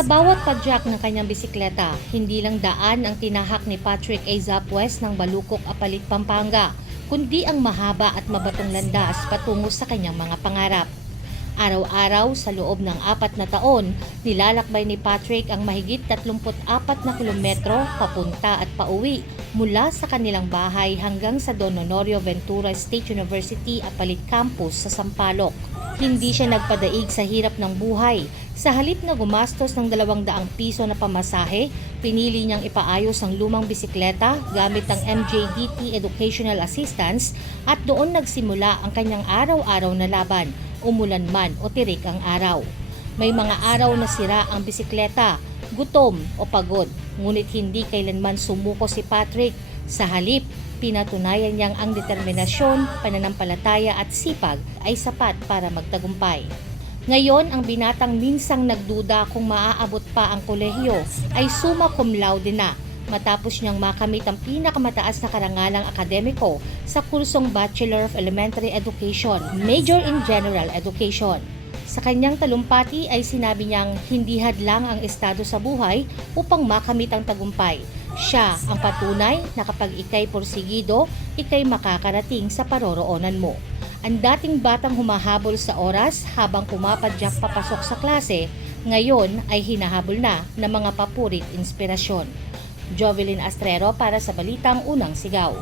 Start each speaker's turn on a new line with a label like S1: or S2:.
S1: Sa bawat padyak ng kanyang bisikleta, hindi lang daan ang tinahak ni Patrick A. Zapwes ng Balukok, Apalit, Pampanga, kundi ang mahaba at mabatong landas patungo sa kanyang mga pangarap. Araw-araw sa loob ng apat na taon, nilalakbay ni Patrick ang mahigit 34 na kilometro papunta at pauwi mula sa kanilang bahay hanggang sa Don Honorio Ventura State University Apalit Campus sa Sampaloc. Hindi siya nagpadaig sa hirap ng buhay. Sa halip na gumastos ng 200 piso na pamasahe, pinili niyang ipaayos ang lumang bisikleta gamit ang MJDT Educational Assistance at doon nagsimula ang kanyang araw-araw na laban, umulan man o tirik ang araw. May mga araw na sira ang bisikleta, gutom o pagod, ngunit hindi kailanman sumuko si Patrick. Sa halip, pinatunayan niyang ang determinasyon, pananampalataya at sipag ay sapat para magtagumpay. Ngayon, ang binatang minsang nagduda kung maaabot pa ang kolehiyo ay summa cum laude na matapos niyang makamit ang pinakamataas na karangalang akademiko sa kursong Bachelor of Elementary Education, Major in General Education. Sa kanyang talumpati ay sinabi niyang hindi hadlang ang estado sa buhay upang makamit ang tagumpay. Siya ang patunay na kapag ikay porsigido, ikay makakarating sa paroroonan mo. Ang dating batang humahabol sa oras habang pumapadyak papasok sa klase, ngayon ay hinahabol na ng mga papurit inspirasyon. Jovelyn Astrero para sa Balitang Unang Sigaw.